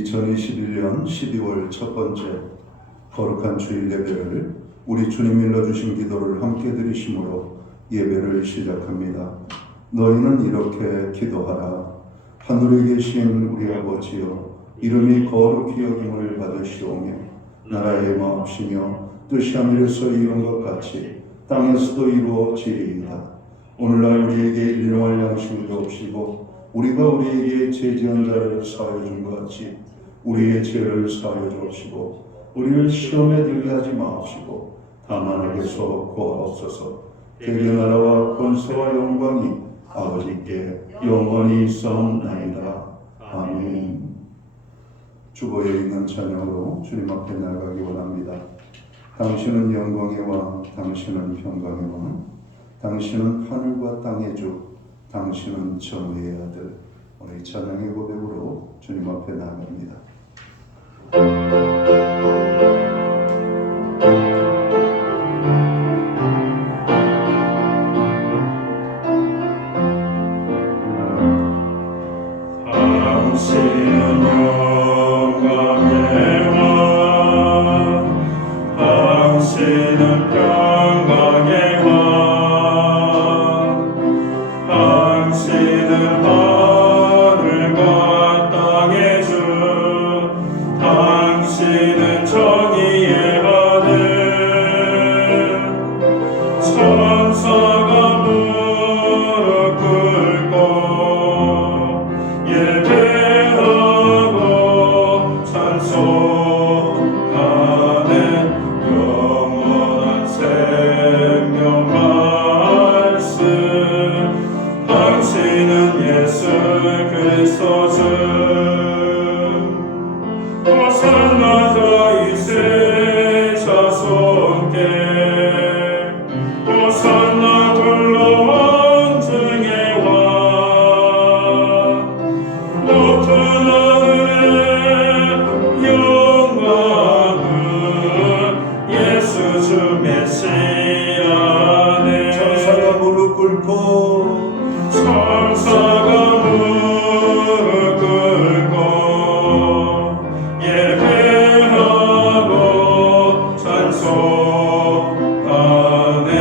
2021년 12월 첫 번째 거룩한 주일 예배를 우리 주님 일러주신 기도를 함께 드리심으로 예배를 시작합니다. 너희는 이렇게 기도하라. 하늘에 계신 우리 아버지여, 이름이 거룩히 여김을 받으시오며 나라의 마옵시며 뜻이 하늘에서 이룬 것 같이 땅에서도 이루어지리이다. 오늘날 우리에게 일용할 양식을 주옵시고 우리가 우리에게 죄지은 자를 사하여 준 것 같이 우리의 죄를 사하여 주옵시고 우리를 시험에 들게 하지 마옵시고 다만 악에서 구하옵소서. 대개 나라와 권세와 영광이 아버지께 영원히 있사옵나이다. 아멘. 주보에 있는 찬양으로 주님 앞에 나가기 원합니다. 당신은 영광의 왕, 당신은 평강의 왕, 당신은 하늘과 땅의 주, 당신은 정의의 아들. 오늘 이 찬양의 고백으로 주님 앞에 나갑니다. 당신은 영광의 왕, 당신은 평강의 왕, 당신은 하늘과 땅의 주, 당신은 정의의 아들. 천사가 무릎 꿇고 예배하고 찬송하는 영원한 생명 말씀. 당신은 예수 그리스도 주. 호산나 다윗의 자손께, 호산나 굴러온 중의 왕. 높은 하늘의 영광은 예수 주 메시아네. 천사가 무릎 꿇고 천사가 무릎 꿇고 예배하고 찬송하는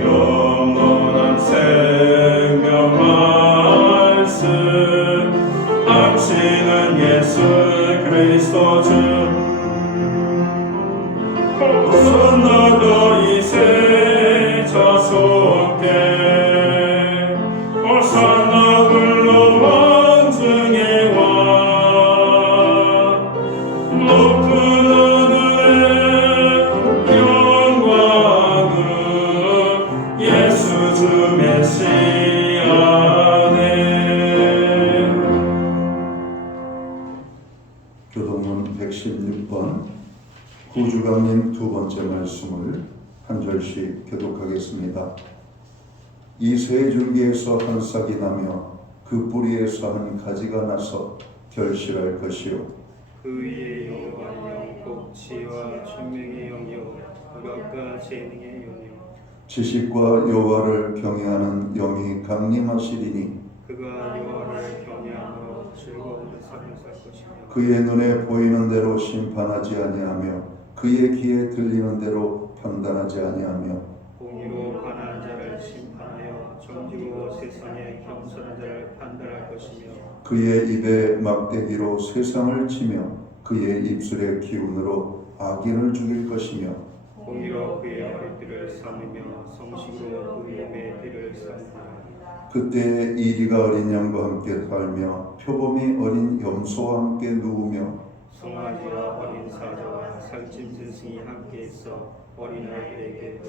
영원한 생명 말씀. 당신은 예수 그리스도 주. 호산나 다윗의 자손께, 호산나 굴러온 중의 왕. 높은 하늘의 영광은 예수 주 메시아네. 교동문 116번 구주강림 두 번째 말씀을 한 절씩 교독하겠습니다. 이 새 줄기에서 한 싹이 나며 그 뿌리에서 한 가지가 나서 결실할 것이요 그 위에 여호와의 영 곧 지혜와 총명의 영이요 국악과 재능의 영이요 지식과 여호와를 경외하는 영이 강림하시리니 그가 여호와를 경외함으로 즐거운 삶을 살 것이며 그의 눈에 보이는 대로 심판하지 아니하며 그의 귀에 들리는 대로 판단하지 아니하며 공의로 가난한 자를 심판하여 정직으로 세상에 겸손한 자를 판단할 것이며 그의 입에 막대기로 세상을 치며 그의 입술의 기운으로 악인을 죽일 것이며 공의로 그의 허리띠를 삼으며 성식으로 그 몸의 띠를 삼으리라. 그때 이리가 어린 양과 함께 살며 표범이 어린 염소와 함께 누우며 송아지와 어린 사자와 살찐 짐승이 함께 있어 어린아이들에게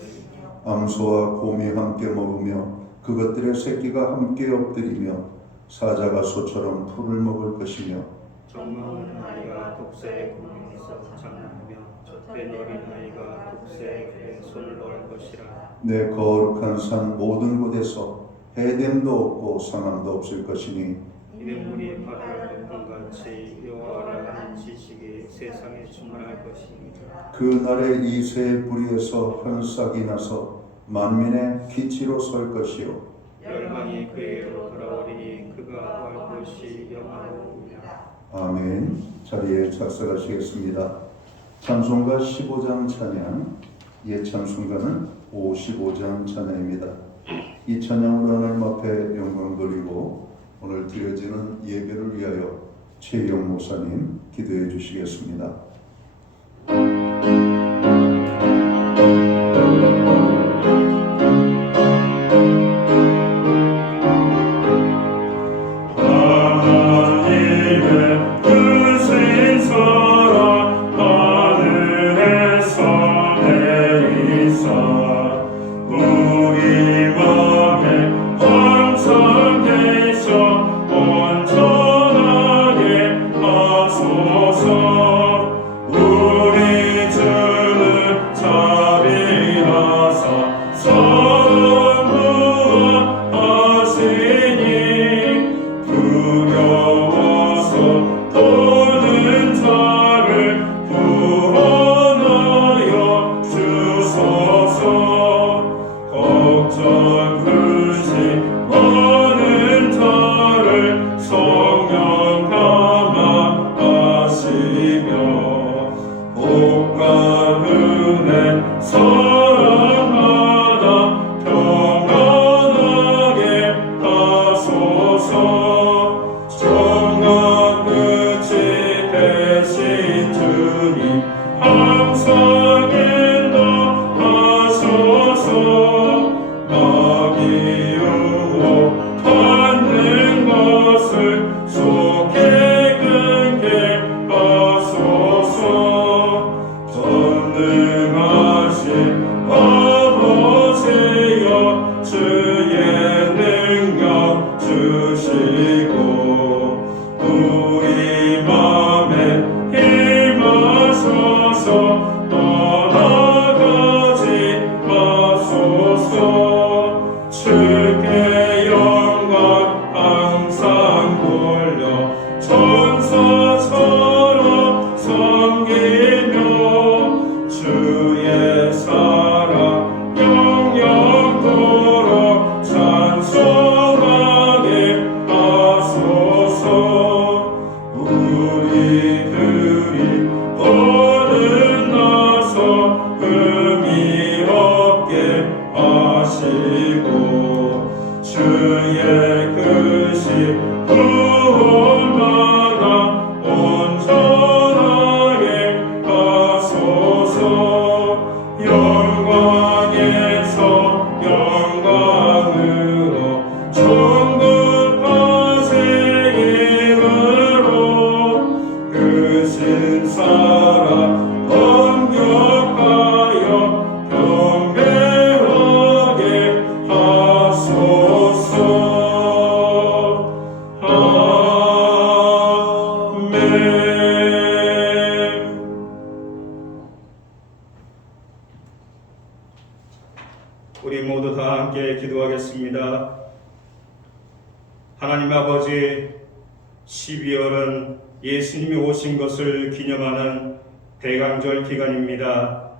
암소와 곰이 함께 먹으며 그것들의 새끼가 함께 엎드리며 사자가 소처럼 풀을 먹을 것이며 정먹는 아이가 독새의 구멍에서 장난하며 젖된 어린아이가 독새의 귀에 손을 넣을 것이라. 내 거룩한 산 모든 곳에서 해됨도 없고 상함도 없을 것이니 이는 물이 바다를 덮은 같이 여호와를 아는 지식이 세상에 충만할 것이니라. 그날에 이 새 뿌리에서 한 싹이 나서 만민의 기치로 설 것이요 열방이 그에게로 돌아오리니 그가 구할 곳이 영화로우리라. 아멘. 자리에 착석하시겠습니다. 찬송가 15장 찬양, 옛 찬송가는 55장 찬양입니다. 이 찬양으로 하나님 앞에 영광 돌리고 오늘 드려지는 예배를 위하여 최영 목사님 기도해 주시겠습니다. 우리 모두 다 함께 기도하겠습니다. 하나님 아버지, 12월은 예수님이 오신 것을 기념하는 대강절 기간입니다.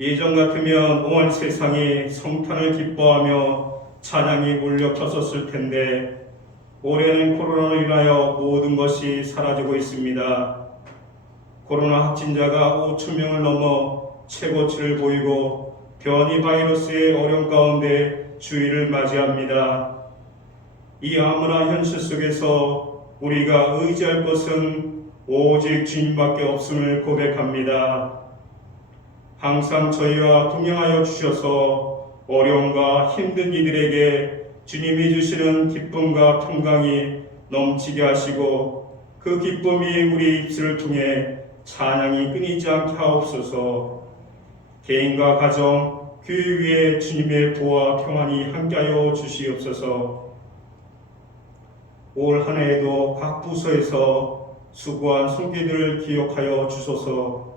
예전 같으면 온 세상이 성탄을 기뻐하며 찬양이 울려 퍼졌을 텐데 올해는 코로나로 인하여 모든 것이 사라지고 있습니다. 코로나 확진자가 5천 명을 넘어 최고치를 보이고 변이 바이러스의 어려움 가운데 주의를 맞이합니다. 이 암울한 현실 속에서 우리가 의지할 것은 오직 주님밖에 없음을 고백합니다. 항상 저희와 동행하여 주셔서 어려움과 힘든 이들에게 주님이 주시는 기쁨과 평강이 넘치게 하시고 그 기쁨이 우리 입술을 통해 찬양이 끊이지 않게 하옵소서. 개인과 가정, 교회 위에 주님의 보호와 평안이 함께하여 주시옵소서. 올 한 해에도 각 부서에서 수고한 손길들을 기억하여 주소서.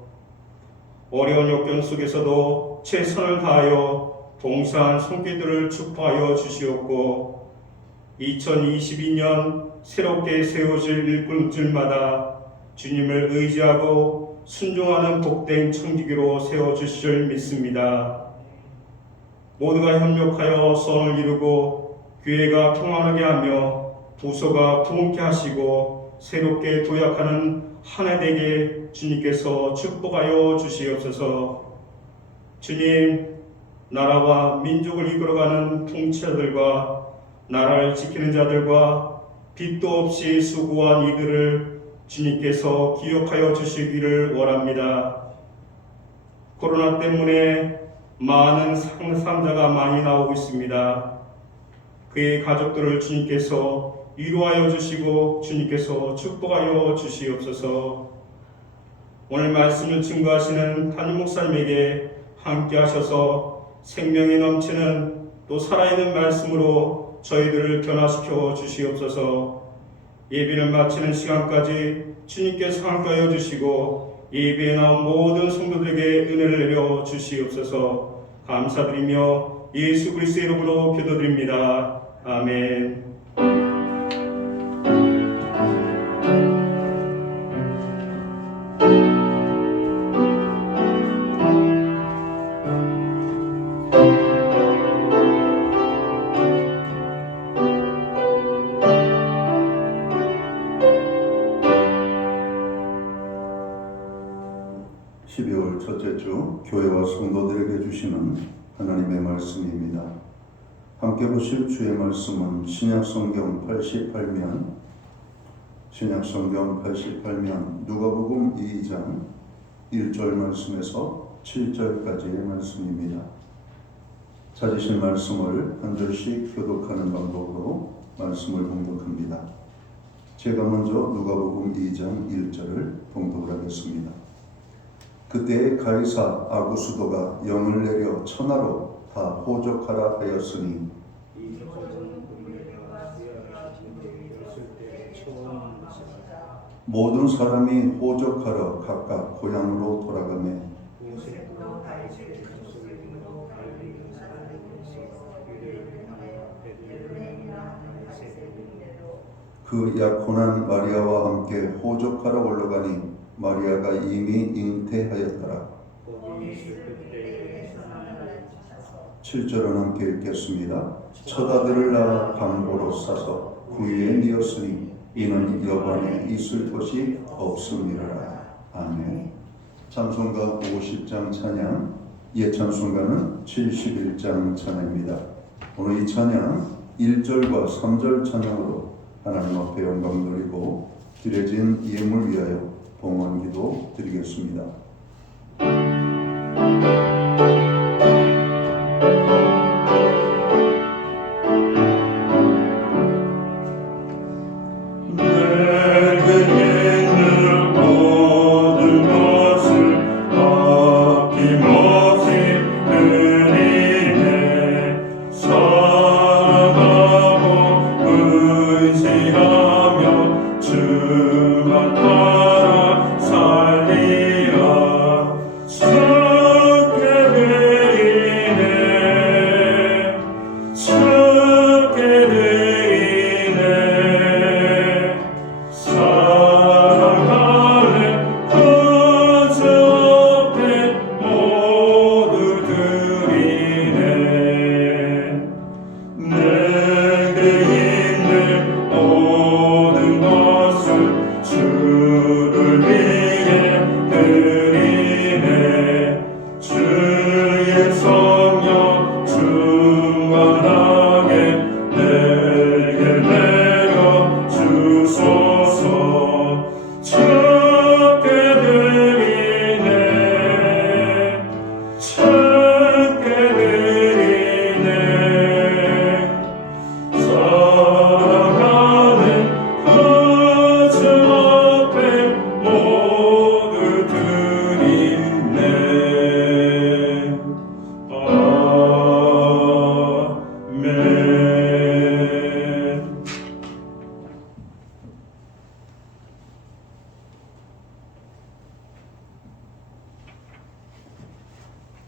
어려운 역경 속에서도 최선을 다하여 봉사한 손길들을 축복하여 주시옵고 2022년 새롭게 세워질 일꾼들마다 주님을 의지하고 순종하는 복된 청지기로 세워주실 줄 믿습니다. 모두가 협력하여 선을 이루고 교회가 평안하게 하며 부서가 부흥케 하시고 새롭게 도약하는 한 해 되게 주님께서 축복하여 주시옵소서. 주님, 나라와 민족을 이끌어가는 통치자들과 나라를 지키는 자들과 빚도 없이 수고한 이들을 주님께서 기억하여 주시기를 원합니다. 코로나 때문에 많은 상자가 많이 나오고 있습니다. 그의 가족들을 주님께서 위로하여 주시고 주님께서 축복하여 주시옵소서. 오늘 말씀을 증거하시는 담임 목사님에게 함께 하셔서 생명이 넘치는 또 살아있는 말씀으로 저희들을 변화시켜 주시옵소서. 예배를 마치는 시간까지 주님께서 함께하여 주시고 예배에 나온 모든 성도들에게 은혜를 내려 주시옵소서. 감사드리며 예수 그리스도의 이름으로 기도드립니다. 아멘. 12월 첫째 주 교회와 성도들에게 주시는 하나님의 말씀입니다. 함께 보실 주의 말씀은 신약성경 88면 누가복음 2장 1절 말씀에서 7절까지의 말씀입니다. 찾으신 말씀을 한 절씩 교독하는 방법으로 말씀을 봉독합니다. 제가 먼저 누가복음 2장 1절을 봉독을 하겠습니다. 그때 가이사 아구수도가 영을 내려 천하로 다 호적하라 하였으니 모든 사람이 호적하러 각각 고향으로 돌아가매 그 약혼한 마리아와 함께 호적하러 올라가니 마리아가 이미 잉태하였더라. 7절은 함께 읽겠습니다. 첫 아들을 낳아 방보로 싸서 구유에 뉘었으니 이는 여관에 있을 곳이 없음이라. 아멘. 찬송가 50장 찬양, 예찬송가는 71장 찬양입니다. 오늘 이 찬양 1절과 3절 찬양으로 하나님 앞에 영광 돌리고 드려진 예물 위하여 봉헌기도 드리겠습니다.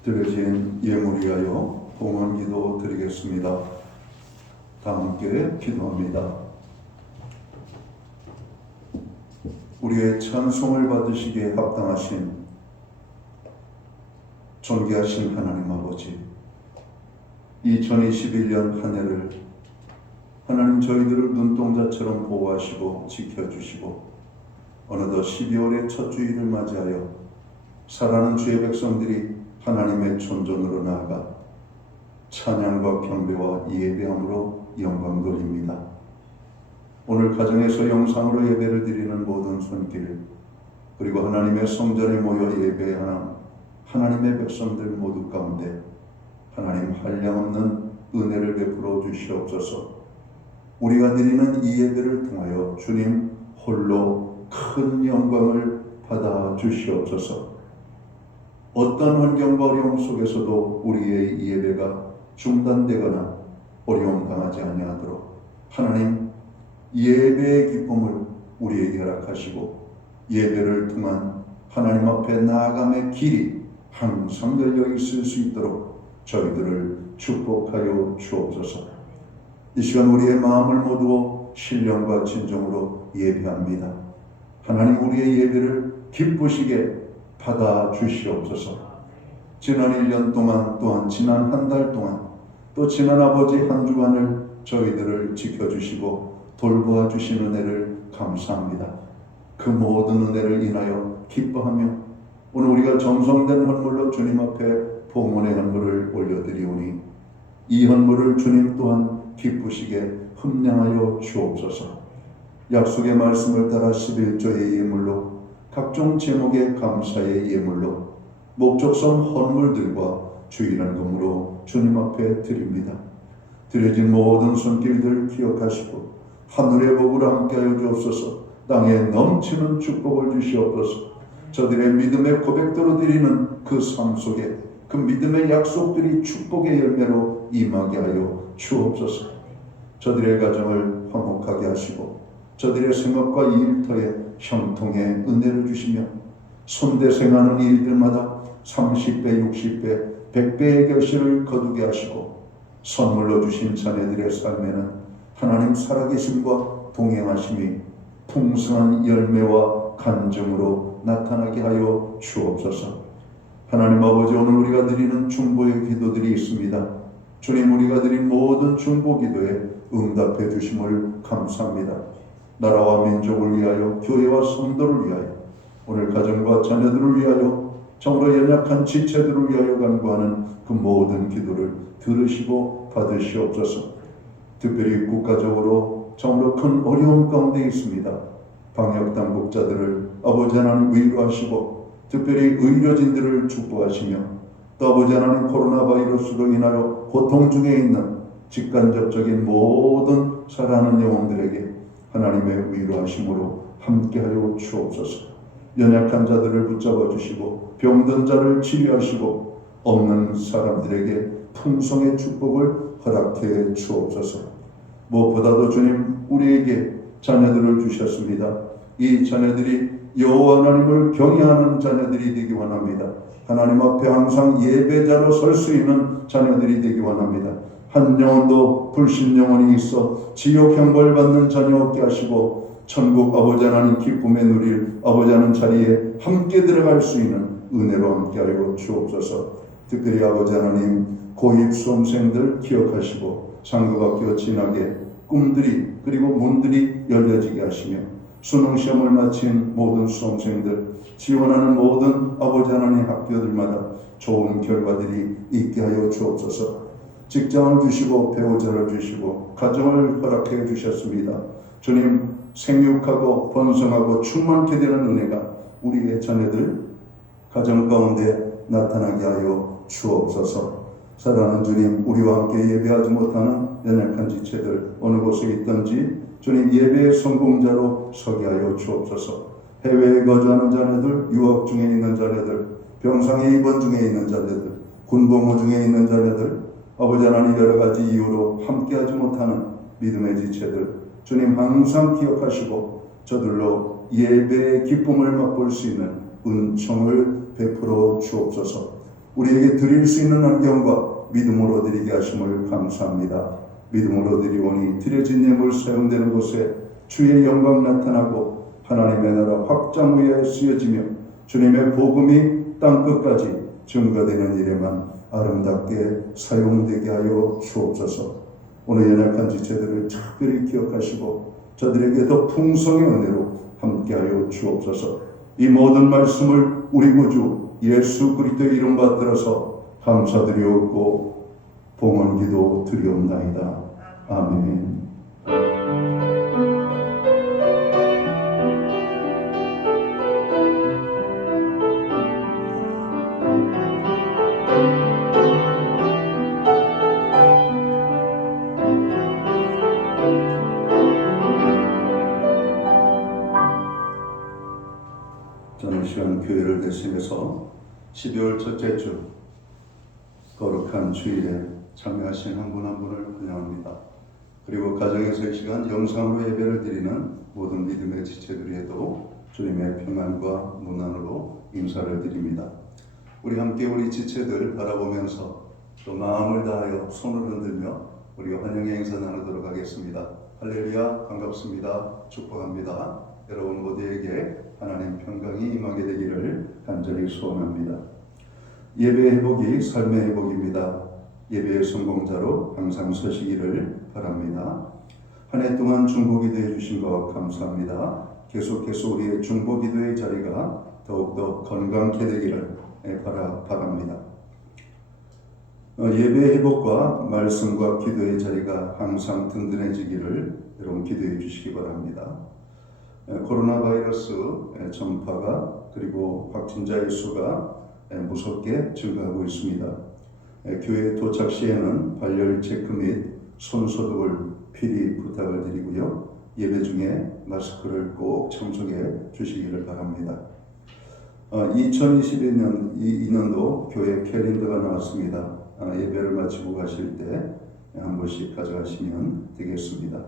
드려진 예물 위하여 봉헌기도 드리겠습니다. 다 함께 기도합니다. 우리의 찬송을 받으시기에 합당하신 존귀하신 하나님 아버지, 2021년 한 해를 하나님 저희들을 눈동자처럼 보호하시고 지켜주시고 어느덧 12월의 첫 주일을 맞이하여 사랑하는 주의 백성들이 하나님의 존전으로 나아가 찬양과 경배와 예배함으로 영광 돌립니다. 오늘 가정에서 영상으로 예배를 드리는 모든 손길, 그리고 하나님의 성전에 모여 예배하는 하나님의 백성들 모두 가운데 하나님 한량없는 은혜를 베풀어 주시옵소서. 우리가 드리는 이 예배를 통하여 주님 홀로 큰 영광을 받아 주시옵소서. 어떤 환경과 어려움 속에서도 우리의 이 예배가 중단되거나 어려움 당하지 아니하도록 하나님 예배의 기쁨을 우리에게 허락하시고 예배를 통한 하나님 앞에 나아감의 길이 항상 열려 있을 수 있도록 저희들을 축복하여 주옵소서. 이 시간 우리의 마음을 모두어 신령과 진정으로 예배합니다. 하나님 우리의 예배를 기쁘시게 받아 주시옵소서. 지난 1년 동안 또한 지난 한 달 동안 또 지난 아버지 한 주간을 저희들을 지켜주시고 돌보아 주신 은혜를 감사합니다. 그 모든 은혜를 인하여 기뻐하며 오늘 우리가 정성된 헌물로 주님 앞에 봉헌의 헌물을 올려드리오니 이 헌물을 주님 또한 기쁘시게 흠량하여 주옵소서. 약속의 말씀을 따라 11조의 예물로 각종 제목의 감사의 예물로 목적성 헌물들과 주일한 금으로 주님 앞에 드립니다. 드려진 모든 손길들 기억하시고 하늘의 복을 함께하여 주옵소서. 땅에 넘치는 축복을 주시옵소서. 저들의 믿음의 고백대로 드리는 그 삶 속에 그 믿음의 약속들이 축복의 열매로 임하게 하여 주옵소서. 저들의 가정을 화목하게 하시고 저들의 생업과 일터에 형통의 은혜를 주시며 손대생하는 일들마다 30배, 60배, 100배의 결실을 거두게 하시고 선물로 주신 자녀들의 삶에는 하나님 살아계심과 동행하심이 풍성한 열매와 간증으로 나타나게 하여 주옵소서. 하나님 아버지, 오늘 우리가 드리는 중보의 기도들이 있습니다. 주님, 우리가 드린 모든 중보 기도에 응답해 주심을 감사합니다. 나라와 민족을 위하여, 교회와 성도를 위하여, 오늘 가정과 자녀들을 위하여, 정으로 연약한 지체들을 위하여 간구하는 그 모든 기도를 들으시고 받으시옵소서. 특별히 국가적으로 정으로 큰 어려움 가운데 있습니다. 방역당국자들을 아버지 하나님 위로하시고 특별히 의료진들을 축복하시며 또 아버지 하나님 코로나 바이러스로 인하여 고통 중에 있는 직간접적인 모든 살아가는 영혼들에게 하나님의 위로하심으로 함께하여 주옵소서. 연약한 자들을 붙잡아 주시고 병든 자를 치료하시고 없는 사람들에게 풍성의 축복을 허락해 주옵소서. 무엇보다도 주님, 우리에게 자녀들을 주셨습니다. 이 자녀들이 여호와 하나님을 경외하는 자녀들이 되기 원합니다. 하나님 앞에 항상 예배자로 설 수 있는 자녀들이 되기 원합니다. 한 영혼도 불신 영혼이 있어 지옥 형벌 받는 자녀 없게 하시고 천국 아버지 하나님 기쁨에 누릴 아버지 하나님 자리에 함께 들어갈 수 있는 은혜로 함께하여 주옵소서. 특별히 아버지 하나님 고입 수험생들 기억하시고 상급학교 진학에 꿈들이 그리고 문들이 열려지게 하시며 수능시험을 마친 모든 수험생들, 지원하는 모든 아버지 하나님 학교들마다 좋은 결과들이 있게 하여 주옵소서. 직장을 주시고 배우자를 주시고 가정을 허락해 주셨습니다. 주님, 생육하고 번성하고 충만케 되는 은혜가 우리의 자녀들 가정 가운데 나타나게 하여 주옵소서. 사랑하는 주님, 우리와 함께 예배하지 못하는 연약한 지체들 어느 곳에 있든지 주님 예배의 성공자로 서게 하여 주옵소서. 해외에 거주하는 자녀들, 유학 중에 있는 자녀들, 병상에 입원 중에 있는 자녀들, 군복무 중에 있는 자녀들, 아버지 하나님 여러 가지 이유로 함께하지 못하는 믿음의 지체들 주님 항상 기억하시고 저들로 예배의 기쁨을 맛볼 수 있는 은총을 베풀어 주옵소서. 우리에게 드릴 수 있는 환경과 믿음으로 드리게 하심을 감사합니다. 믿음으로 드리오니 드려진 예물 사용되는 곳에 주의 영광 나타나고 하나님의 나라 확장 위에 쓰여지며 주님의 복음이 땅끝까지 증거되는 일에만 아름답게 사용되게 하여 주옵소서. 오늘 연약한 지체들을 특별히 기억하시고 저들에게 더 풍성의 은혜로 함께하여 주옵소서. 이 모든 말씀을 우리 구주 예수 그리스도의 이름 받들어서 감사드리옵고 봉헌기도 드리옵나이다. 아멘. 저는 이 시간 교회를 대신해서 12월 첫째 주 거룩한 주일에 참여하신 한 분 한 분을 환영합니다. 그리고 가정에서 이 시간 영상으로 예배를 드리는 모든 믿음의 지체들에도 주님의 평안과 문안으로 인사를 드립니다. 우리 함께 우리 지체들 바라보면서 또 마음을 다하여 손을 흔들며 우리 환영의 인사 나누도록 하겠습니다. 할렐루야, 반갑습니다. 축복합니다. 여러분 모두에게 하나님 평강이 임하게 되기를 간절히 소원합니다. 예배 회복이 삶의 회복입니다. 예배의 성공자로 항상 서시기를 바랍니다. 한 해 동안 중보기도해 주신 것 감사합니다. 계속해서 우리의 중보기도의 자리가 더욱더 건강케 되기를 바랍니다. 예배 회복과 말씀과 기도의 자리가 항상 든든해지기를 여러분 기도해 주시기 바랍니다. 코로나 바이러스 전파가 그리고 확진자의 수가 무섭게 증가하고 있습니다. 교회 도착 시에는 발열 체크 및 손소독을 필히 부탁을 드리고요. 예배 중에 마스크를 꼭 청소해 주시기를 바랍니다. 2021년 2년도 교회 캘린더가 나왔습니다. 예배를 마치고 가실 때 한 번씩 가져가시면 되겠습니다.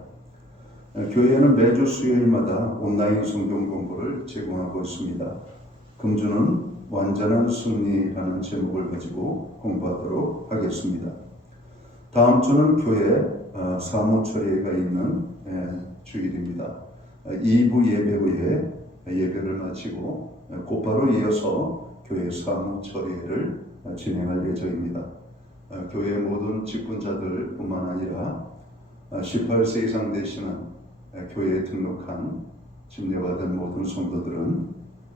교회는 매주 수요일마다 온라인 성경 공부를 제공하고 있습니다. 금주는 완전한 승리라는 제목을 가지고 공부하도록 하겠습니다. 다음 주는 교회 사무처리가 있는 주일입니다. 2부 예배 후에 예배를 마치고 곧바로 이어서 교회 사무처리를 진행할 예정입니다. 교회 모든 직분자들 뿐만 아니라 18세 이상 되시는 교회에 등록한 침례받은 모든 성도들은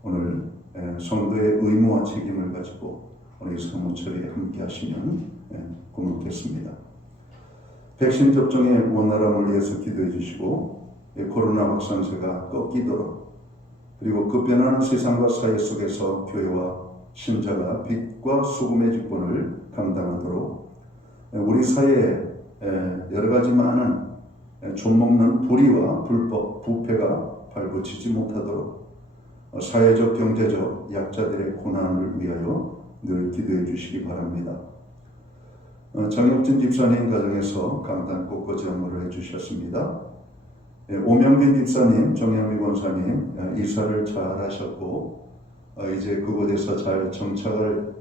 오늘 성도의 의무와 책임을 가지고 오늘 사무처리에 함께 하시면 고맙겠습니다. 백신 접종의 원활함을 위해서 기도해 주시고 코로나 확산세가 꺾이도록 그리고 급변하는 세상과 사회 속에서 교회와 신자가 빛과 수금의 직분을 감당하도록 우리 사회에 여러 가지 많은 좀먹는 불의와 불법, 부패가 발붙이지 못하도록 사회적, 경제적 약자들의 고난을 위하여 늘 기도해 주시기 바랍니다. 정혁진 집사님 가정에서 강단 꽃꽂이 안무를 해주셨습니다. 오명빈 집사님, 정영미 권사님 이사를 잘 하셨고 이제 그곳에서 잘 정착을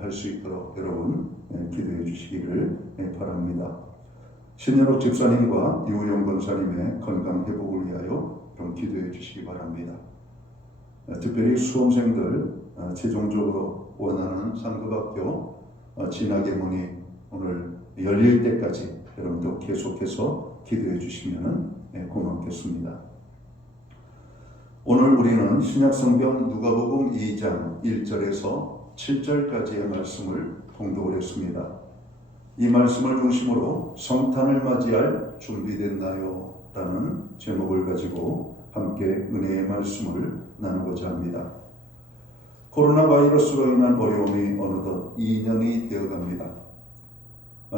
할 수 있도록 여러분 기도해 주시기를 바랍니다. 신현옥 집사님과 유우영 권사님의 건강 회복을 위하여 좀 기도해 주시기 바랍니다. 특별히 수험생들 최종적으로 원하는 상급학교 진학의 문이 오늘 열릴 때까지 여러분도 계속해서 기도해 주시면 고맙겠습니다. 오늘 우리는 신약성경 누가복음 2장 1절에서 7절까지의 말씀을 봉독을 했습니다. 이 말씀을 중심으로 성탄을 맞이할 준비됐나요? 라는 제목을 가지고 함께 은혜의 말씀을 나누고자 합니다. 코로나 바이러스로 인한 어려움이 어느덧 2년이 되어갑니다.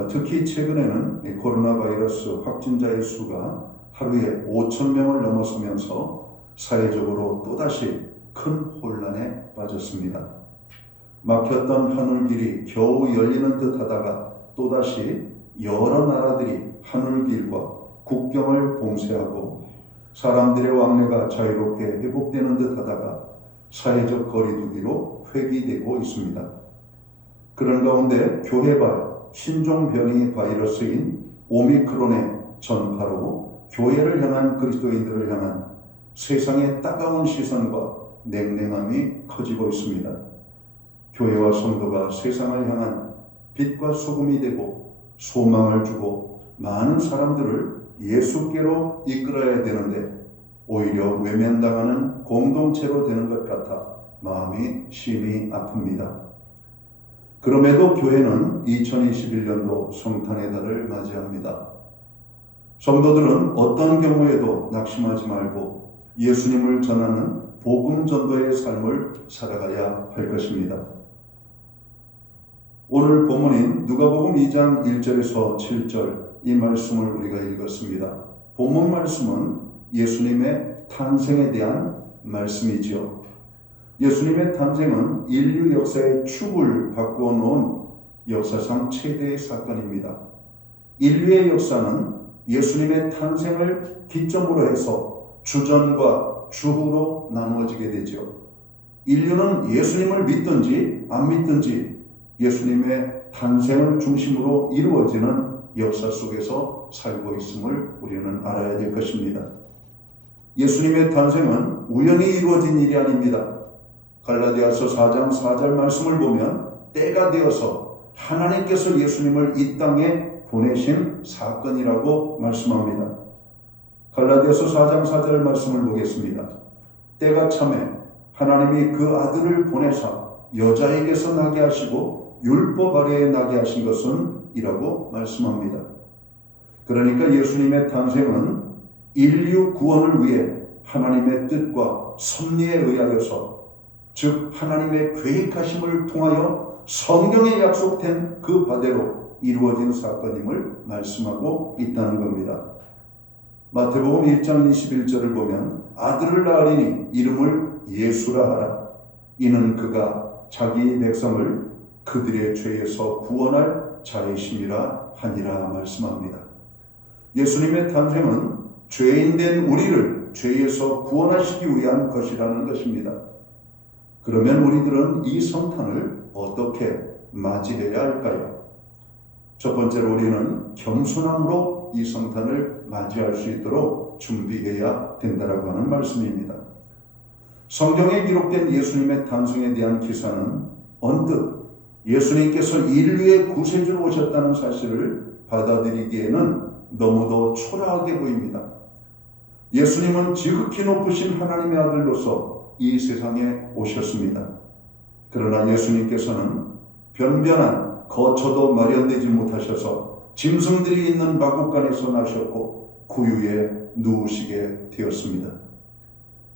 특히 최근에는 코로나 바이러스 확진자의 수가 하루에 5,000명을 넘어서면서 사회적으로 또다시 큰 혼란에 빠졌습니다. 막혔던 하늘길이 겨우 열리는 듯 하다가 또다시 여러 나라들이 하늘길과 국경을 봉쇄하고 사람들의 왕래가 자유롭게 회복되는 듯 하다가 사회적 거리두기로 회귀되고 있습니다. 그런 가운데 교회발 신종 변이 바이러스인 오미크론의 전파로 교회를 향한 그리스도인들을 향한 세상의 따가운 시선과 냉랭함이 커지고 있습니다. 교회와 성도가 세상을 향한 빛과 소금이 되고 소망을 주고 많은 사람들을 예수께로 이끌어야 되는데 오히려 외면당하는 공동체로 되는 것 같아 마음이 심히 아픕니다. 그럼에도 교회는 2021년도 성탄의 달을 맞이합니다. 성도들은 어떤 경우에도 낙심하지 말고 예수님을 전하는 복음 전도의 삶을 살아가야 할 것입니다. 오늘 본문인 누가복음 2장 1절에서 7절 이 말씀을 우리가 읽었습니다. 본문 말씀은 예수님의 탄생에 대한 말씀이지요. 예수님의 탄생은 인류 역사의 축을 바꾸어 놓은 역사상 최대의 사건입니다. 인류의 역사는 예수님의 탄생을 기점으로 해서 주전과 주후로 나누어지게 되죠. 인류는 예수님을 믿든지 안 믿든지 예수님의 탄생을 중심으로 이루어지는 역사 속에서 살고 있음을 우리는 알아야 될 것입니다. 예수님의 탄생은 우연히 이루어진 일이 아닙니다. 갈라디아서 4장 4절 말씀을 보면 때가 되어서 하나님께서 예수님을 이 땅에 보내신 사건이라고 말씀합니다. 갈라디아서 4장 4절 말씀을 보겠습니다. 때가 참에 하나님이 그 아들을 보내사 여자에게서 나게 하시고 율법 아래에 나게 하신 것은 이라고 말씀합니다. 그러니까 예수님의 탄생은 인류 구원을 위해 하나님의 뜻과 섭리에 의하여서 즉 하나님의 계획하심을 통하여 성경에 약속된 그 바대로 이루어진 사건임을 말씀하고 있다는 겁니다. 마태복음 1장 21절을 보면 아들을 낳으리니 이름을 예수라 하라. 이는 그가 자기 백성을 그들의 죄에서 구원할 자이심이라 하니라 말씀합니다. 예수님의 탄생은 죄인된 우리를 죄에서 구원하시기 위한 것이라는 것입니다. 그러면 우리들은 이 성탄을 어떻게 맞이해야 할까요? 첫 번째로 우리는 겸손함으로 이 성탄을 맞이할 수 있도록 준비해야 된다라고 하는 말씀입니다. 성경에 기록된 예수님의 탄생에 대한 기사는 언뜻 예수님께서 인류의 구세주로 오셨다는 사실을 받아들이기에는 너무도 초라하게 보입니다. 예수님은 지극히 높으신 하나님의 아들로서 이 세상에 오셨습니다. 그러나 예수님께서는 변변한 거처도 마련되지 못하셔서 짐승들이 있는 마구간에서 나셨고 구유에 누우시게 되었습니다.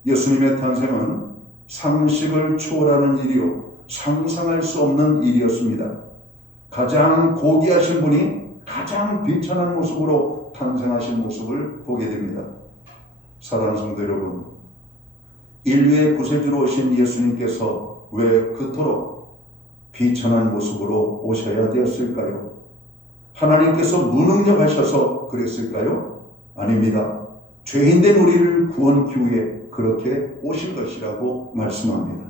예수님의 탄생은 상식을 초월하는 일이요 상상할 수 없는 일이었습니다. 가장 고귀하신 분이 가장 비천한 모습으로 탄생하신 모습을 보게 됩니다. 사랑하는 성도 여러분, 인류의 구세주로 오신 예수님께서 왜 그토록 비천한 모습으로 오셔야 되었을까요? 하나님께서 무능력하셔서 그랬을까요? 아닙니다. 죄인된 우리를 구원하기 위해 그렇게 오신 것이라고 말씀합니다.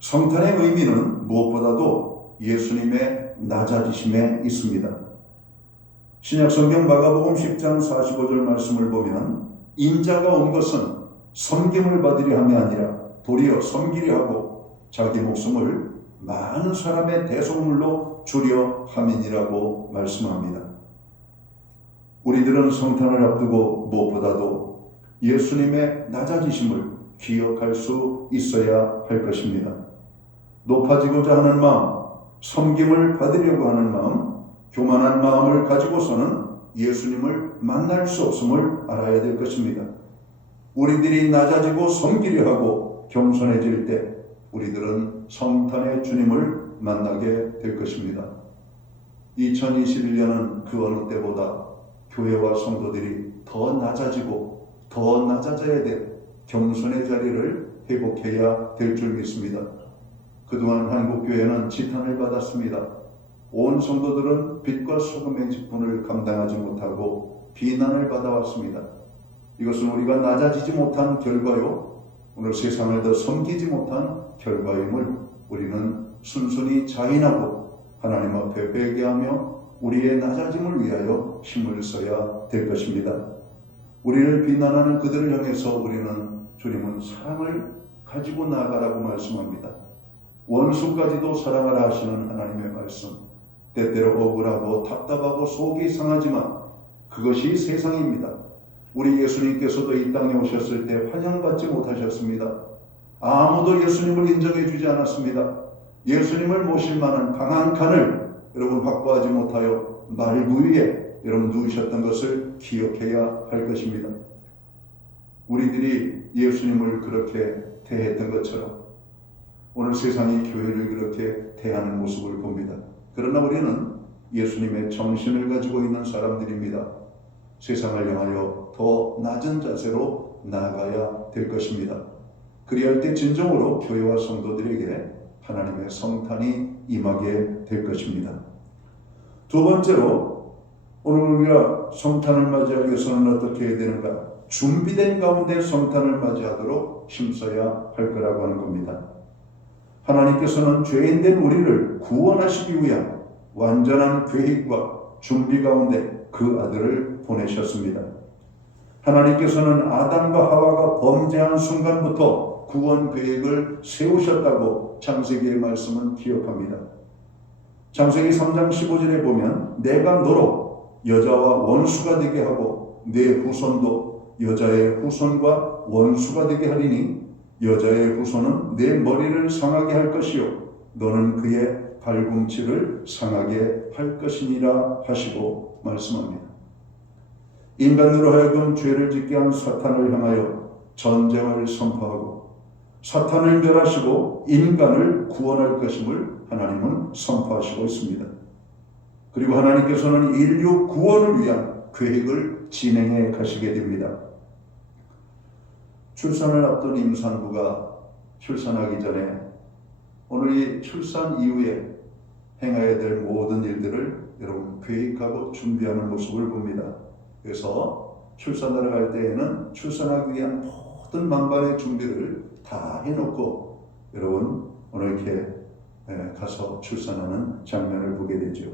성탄의 의미는 무엇보다도 예수님의 낮아지심에 있습니다. 신약성경 마가복음 10장 45절 말씀을 보면 인자가 온 것은 섬김을 받으려 함이 아니라 도리어 섬기려 하고 자기 목숨을 많은 사람의 대속물로 주려 함이니라고 말씀합니다. 우리들은 성탄을 앞두고 무엇보다도 예수님의 낮아지심을 기억할 수 있어야 할 것입니다. 높아지고자 하는 마음, 섬김을 받으려고 하는 마음, 교만한 마음을 가지고서는 예수님을 만날 수 없음을 알아야 될 것입니다. 우리들이 낮아지고 섬기려 하고 겸손해질 때 우리들은 성탄의 주님을 만나게 될 것입니다. 2021년은 그 어느 때보다 교회와 성도들이 더 낮아지고 더 낮아져야 될 겸손의 자리를 회복해야 될 줄 믿습니다. 그동안 한국교회는 지탄을 받았습니다. 온 성도들은 빛과 소금의 직분을 감당하지 못하고 비난을 받아왔습니다. 이것은 우리가 낮아지지 못한 결과요, 오늘 세상을 더 섬기지 못한 결과임을 우리는 순순히 자인하고 하나님 앞에 회개하며 우리의 낮아짐을 위하여 힘을 써야 될 것입니다. 우리를 비난하는 그들을 향해서 우리는 주님은 사랑을 가지고 나아가라고 말씀합니다. 원수까지도 사랑하라 하시는 하나님의 말씀, 때때로 억울하고 답답하고 속이 상하지만 그것이 세상입니다. 우리 예수님께서도 이 땅에 오셨을 때 환영받지 못하셨습니다. 아무도 예수님을 인정해 주지 않았습니다. 예수님을 모실 만한 강한 칸을 여러분 확보하지 못하여 말구 위에 여러분 누우셨던 것을 기억해야 할 것입니다. 우리들이 예수님을 그렇게 대했던 것처럼 오늘 세상이 교회를 그렇게 대하는 모습을 봅니다. 그러나 우리는 예수님의 정신을 가지고 있는 사람들입니다. 세상을 향하여 더 낮은 자세로 나아가야 될 것입니다. 그리할 때 진정으로 교회와 성도들에게 하나님의 성탄이 임하게 될 것입니다. 두 번째로 오늘 우리가 성탄을 맞이하기 위해서는 어떻게 해야 되는가? 준비된 가운데 성탄을 맞이하도록 힘써야 할 거라고 하는 겁니다. 하나님께서는 죄인된 우리를 구원하시기 위한 완전한 계획과 준비 가운데 그 아들을 보내셨습니다. 하나님께서는 아담과 하와가 범죄한 순간부터 구원 계획을 세우셨다고 창세기의 말씀은 기억합니다. 창세기 3장 15절에 보면 내가 너로 여자와 원수가 되게 하고 내 후손도 여자의 후손과 원수가 되게 하리니 여자의 후손은 내 머리를 상하게 할 것이요 너는 그의 발꿈치를 상하게 할 것이니라 하시고 말씀합니다. 인간으로 하여금 죄를 짓게 한 사탄을 향하여 전쟁을 선포하고 사탄을 멸하시고 인간을 구원할 것임을 하나님은 선포하시고 있습니다. 그리고 하나님께서는 인류 구원을 위한 계획을 진행해 가시게 됩니다. 출산을 앞둔 임산부가 출산하기 전에 오늘 이 출산 이후에 행해야 될 모든 일들을 여러분 계획하고 준비하는 모습을 봅니다. 그래서 출산하러 갈 때에는 출산하기 위한 모든 만반의 준비를 다 해놓고 여러분 오늘 이렇게 가서 출산하는 장면을 보게 되죠.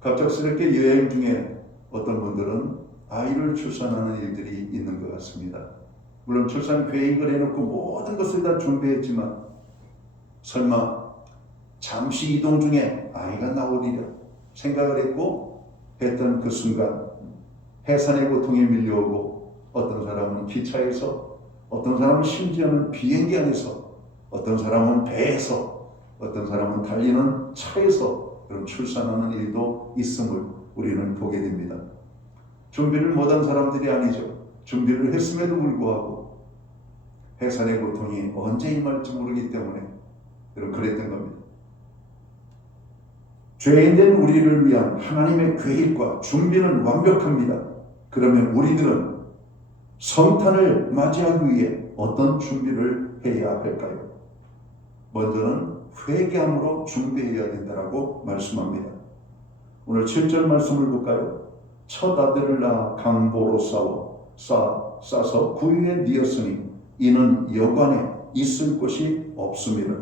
갑작스럽게 여행 중에 어떤 분들은 아이를 출산하는 일들이 있는 것 같습니다. 물론 출산 계획을 해놓고 모든 것을 다 준비했지만 설마 잠시 이동 중에 아이가 나오리라 생각을 했고 했던 그 순간 해산의 고통이 밀려오고 어떤 사람은 기차에서 어떤 사람은 심지어는 비행기 안에서 어떤 사람은 배에서 어떤 사람은 달리는 차에서 그런 출산하는 일도 있음을 우리는 보게 됩니다. 준비를 못한 사람들이 아니죠. 준비를 했음에도 불구하고 해산의 고통이 언제 임할지 모르기 때문에 그랬던 겁니다. 죄인된 우리를 위한 하나님의 계획과 준비는 완벽합니다. 그러면 우리들은 성탄을 맞이하기 위해 어떤 준비를 해야 할까요? 먼저는 회개함으로 준비해야 된다고 말씀합니다. 오늘 7절 말씀을 볼까요? 첫 아들을 낳아 강보로 싸서 구유에 뉘었으니 이는 여관에 있을 곳이 없음이라.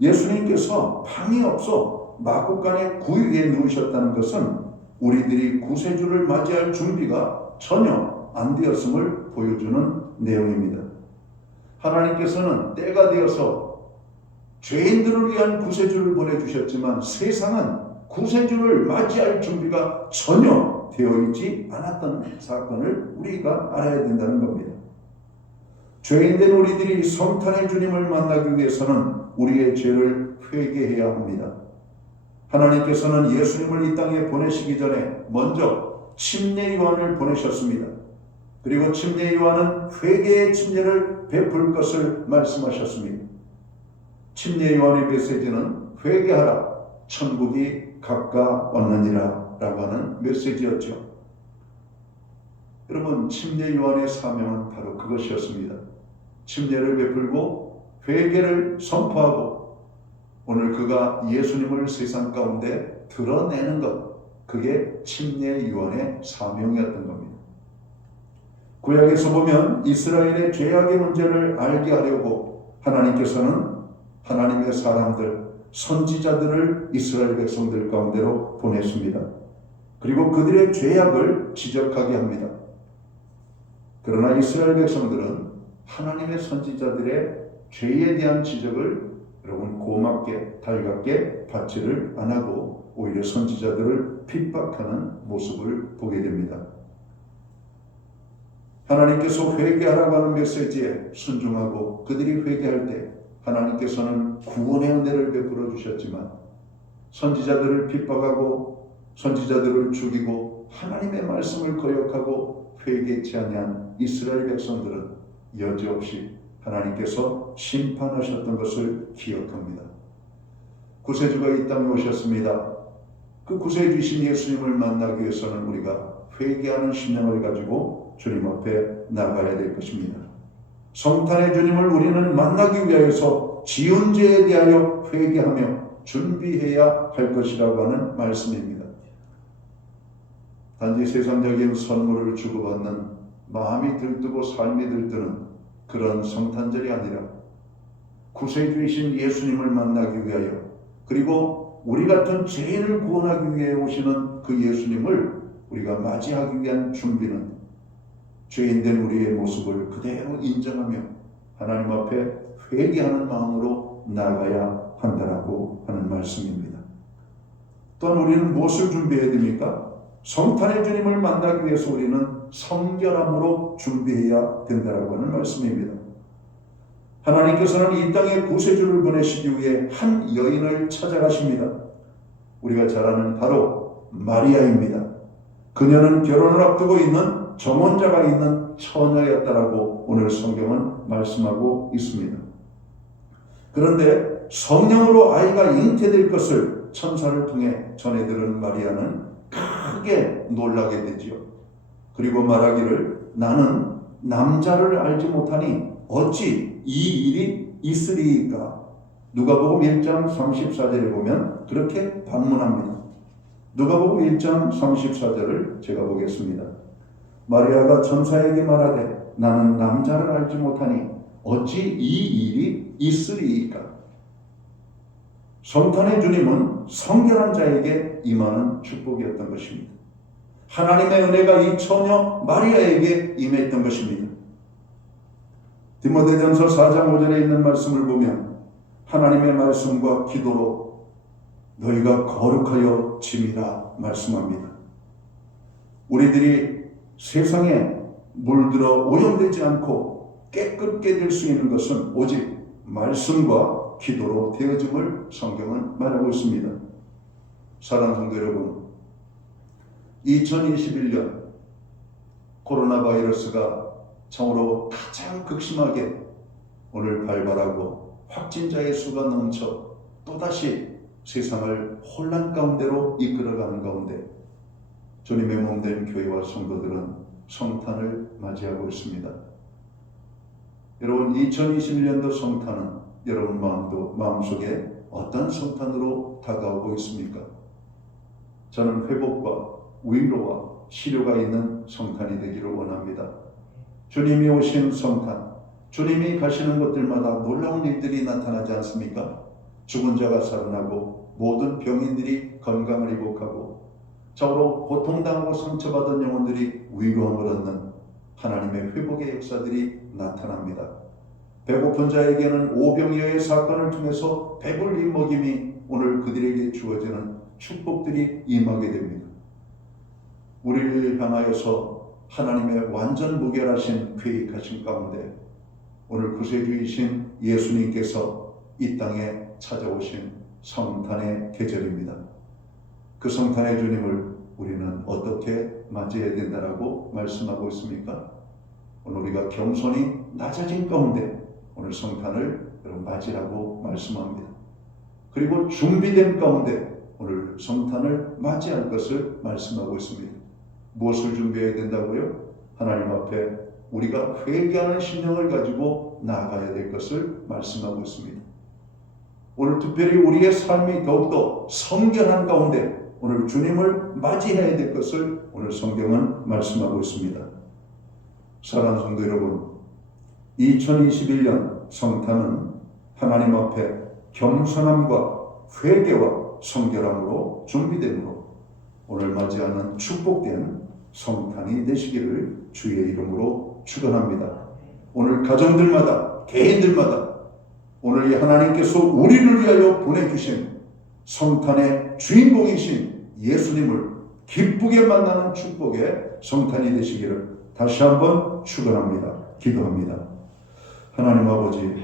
예수님께서 방이 없어 마구간에 구유에 누우셨다는 것은 우리들이 구세주를 맞이할 준비가 전혀 안 되었음을 보여주는 내용입니다. 하나님께서는 때가 되어서 죄인들을 위한 구세주를 보내주셨지만 세상은 구세주를 맞이할 준비가 전혀 되어 있지 않았던 사건을 우리가 알아야 된다는 겁니다. 죄인된 우리들이 성탄의 주님을 만나기 위해서는 우리의 죄를 회개해야 합니다. 하나님께서는 예수님을 이 땅에 보내시기 전에 먼저 침례 요한을 보내셨습니다. 그리고 침례 요한은 회개의 침례를 베풀 것을 말씀하셨습니다. 침례 요한의 메시지는 회개하라, 천국이 가까웠느니라 라고 하는 메시지였죠. 여러분, 침례 요한의 사명은 바로 그것이었습니다. 침례를 베풀고 회개를 선포하고 오늘 그가 예수님을 세상 가운데 드러내는 것, 그게 침례 요한의 사명이었던 겁니다. 구약에서 보면 이스라엘의 죄악의 문제를 알게 하려고 하나님께서는 하나님의 사람들, 선지자들을 이스라엘 백성들 가운데로 보냈습니다. 그리고 그들의 죄악을 지적하게 합니다. 그러나 이스라엘 백성들은 하나님의 선지자들의 죄에 대한 지적을 여러분 고맙게 달갑게 받지를 안 하고 오히려 선지자들을 핍박하는 모습을 보게 됩니다. 하나님께서 회개하라고 하는 메시지에 순종하고 그들이 회개할 때 하나님께서는 구원의 은혜를 베풀어 주셨지만 선지자들을 핍박하고 선지자들을 죽이고 하나님의 말씀을 거역하고 회개치 아니한 이스라엘 백성들은 여지없이 하나님께서 심판하셨던 것을 기억합니다. 구세주가 이 땅에 오셨습니다. 그 구세주이신 예수님을 만나기 위해서는 우리가 회개하는 심령을 가지고 주님 앞에 나가야 될 것입니다. 성탄의 주님을 우리는 만나기 위하여서 지은 죄에 대하여 회개하며 준비해야 할 것이라고 하는 말씀입니다. 단지 세상적인 선물을 주고받는 마음이 들뜨고 삶이 들뜨는 그런 성탄절이 아니라 구세주이신 예수님을 만나기 위하여 그리고 우리 같은 죄인을 구원하기 위해 오시는 그 예수님을 우리가 맞이하기 위한 준비는 죄인된 우리의 모습을 그대로 인정하며 하나님 앞에 회개하는 마음으로 나아가야 한다라고 하는 말씀입니다. 또한 우리는 무엇을 준비해야 됩니까? 성탄의 주님을 만나기 위해서 우리는 성결함으로 준비해야 된다라고 하는 말씀입니다. 하나님께서는 이 땅에 구세주를 보내시기 위해 한 여인을 찾아가십니다. 우리가 잘 아는 바로 마리아입니다. 그녀는 결혼을 앞두고 있는 정혼자가 있는 처녀였다라고 오늘 성경은 말씀하고 있습니다. 그런데 성령으로 아이가 잉태될 것을 천사를 통해 전해 들은 마리아는 크게 놀라게 되지요. 그리고 말하기를 나는 남자를 알지 못하니 어찌 이 일이 있으리이까. 누가복음 1장 34절에 보면 그렇게 반문합니다. 누가복음 1장 34절을 제가 보겠습니다. 마리아가 천사에게 말하되 나는 남자를 알지 못하니 어찌 이 일이 있으리이까. 성탄의 주님은 성결한 자에게 임하는 축복이었던 것입니다. 하나님의 은혜가 이 처녀 마리아에게 임했던 것입니다. 디모데전서 4장 5절에 있는 말씀을 보면 하나님의 말씀과 기도로 너희가 거룩하여 짐이라 말씀합니다. 우리들이 세상에 물들어 오염되지 않고 깨끗게 될 수 있는 것은 오직 말씀과 기도로 되어짐을 성경은 말하고 있습니다. 사랑하는 성도 여러분, 2021년 코로나 바이러스가 참으로 가장 극심하게 오늘 발발하고 확진자의 수가 넘쳐 또다시 세상을 혼란 가운데로 이끌어가는 가운데 주님의 몸된 교회와 성도들은 성탄을 맞이하고 있습니다. 여러분 2021년도 성탄은 여러분 마음속에 어떤 성탄으로 다가오고 있습니까? 저는 회복과 위로와 치료가 있는 성탄이 되기를 원합니다. 주님이 오신 성탄, 주님이 가시는 곳들마다 놀라운 일들이 나타나지 않습니까? 죽은 자가 살아나고 모든 병인들이 건강을 회복하고 저로 고통당하고 상처받은 영혼들이 위로함을 얻는 하나님의 회복의 역사들이 나타납니다. 배고픈 자에게는 오병이어의 사건을 통해서 배불리 먹임이 오늘 그들에게 주어지는 축복들이 임하게 됩니다. 우리를 향하여서 하나님의 완전 무결하신 계획하신 가운데 오늘 구세주이신 예수님께서 이 땅에 찾아오신 성탄의 계절입니다. 그 성탄의 주님을 우리는 어떻게 맞이해야 된다라고 말씀하고 있습니까? 오늘 우리가 겸손히 낮아진 가운데 오늘 성탄을 맞이라고 말씀합니다. 그리고 준비된 가운데 오늘 성탄을 맞이할 것을 말씀하고 있습니다. 무엇을 준비해야 된다고요? 하나님 앞에 우리가 회개하는 심령을 가지고 나아가야 될 것을 말씀하고 있습니다. 오늘 특별히 우리의 삶이 더욱더 성결한 가운데 오늘 주님을 맞이해야 될 것을 오늘 성경은 말씀하고 있습니다. 사랑하는 성도 여러분, 2021년 성탄은 하나님 앞에 겸손함과 회개와 성결함으로 준비됨으로 오늘 맞이하는 축복된 성탄이 되시기를 주의 이름으로 축원합니다. 오늘 가정들마다 개인들마다 오늘 이 하나님께서 우리를 위하여 보내주신 성탄의 주인공이신 예수님을 기쁘게 만나는 축복의 성탄이 되시기를 다시 한번 축원합니다. 기도합니다. 하나님 아버지,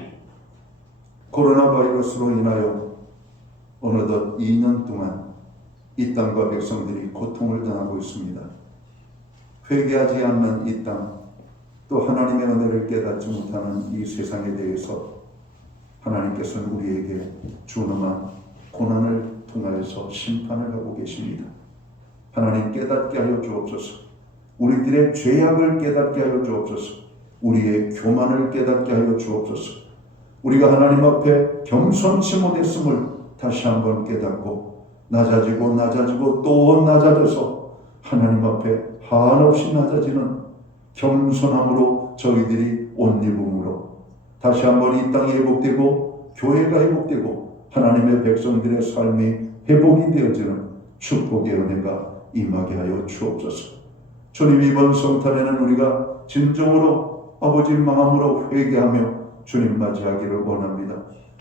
코로나 바이러스로 인하여 어느덧 2년 동안 이 땅과 백성들이 고통을 당하고 있습니다. 회개하지 않는 이 땅, 또 하나님의 은혜를 깨닫지 못하는 이 세상에 대해서 하나님께서는 우리에게 준엄한 고난을 통하여서 심판을 하고 계십니다. 하나님 깨닫게 하여 주옵소서. 우리들의 죄악을 깨닫게 하여 주옵소서. 우리의 교만을 깨닫게 하여 주옵소서. 우리가 하나님 앞에 겸손치 못했음을 다시 한번 깨닫고 낮아지고 또 낮아져서 하나님 앞에 한없이 낮아지는 겸손함으로 저희들이 옷 입음으로 다시 한번 이 땅이 회복되고 교회가 회복되고 하나님의 백성들의 삶이 회복이 되어지는 축복의 은혜가 임하게 하여 주옵소서. 주님, 이번 성탄에는 우리가 진정으로 아버지 마음으로 회개하며 주님 맞이하기를 원합니다.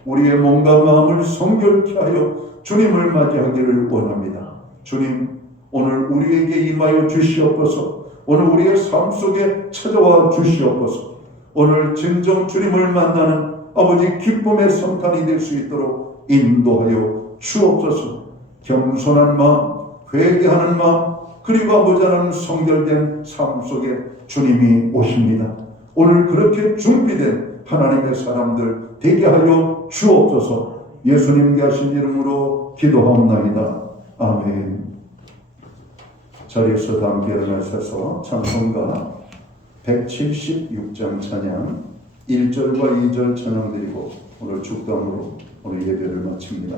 우리의 몸과 마음을 성결케 하여 주님을 맞이하기를 원합니다. 주님, 오늘 우리에게 임하여 주시옵소서. 오늘 우리의 삶 속에 찾아와 주시옵소서. 오늘 진정 주님을 만나는 아버지 기쁨의 성탄이 될 수 있도록 인도하여 주옵소서. 겸손한 마음, 회개하는 마음, 그리고 아버지 하나님 성결된 삶 속에 주님이 오십니다. 오늘 그렇게 준비된 하나님의 사람들 되게 하여 주옵소서. 예수님께 하신 이름으로 기도하옵나이다. 아멘. 자리에서 함께 일어나셔서 찬송가 176장 찬양 1절과 2절 찬양 드리고 오늘 죽담으로 오늘 예배를 마칩니다.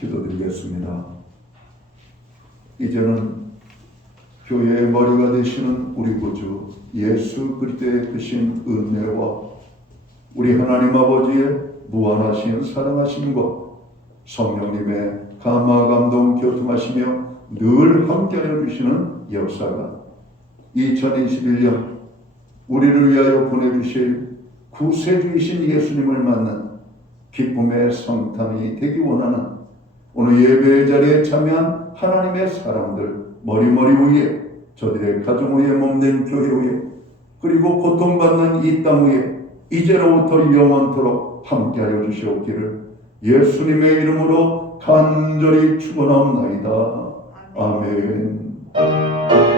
기도드리겠습니다. 이제는 교회의 머리가 되시는 우리 구주 예수 그리스도의 크신 은혜와 우리 하나님 아버지의 무한하신 사랑하심과 성령님의 감화 감동 교통하시며 늘 함께하여 주시는 역사가 2021년 우리를 위하여 보내주실 구세주이신 예수님을 만난 기쁨의 성탄이 되기 원하는 오늘 예배의 자리에 참여한 하나님의 사람들 머리머리 위에 저들의 가정 위에 몸된 교회 위에 그리고 고통받는 이 땅 위에 이제로부터 영원토록 함께하여 주시옵기를 예수님의 이름으로 간절히 축원하옵나이다. 아멘.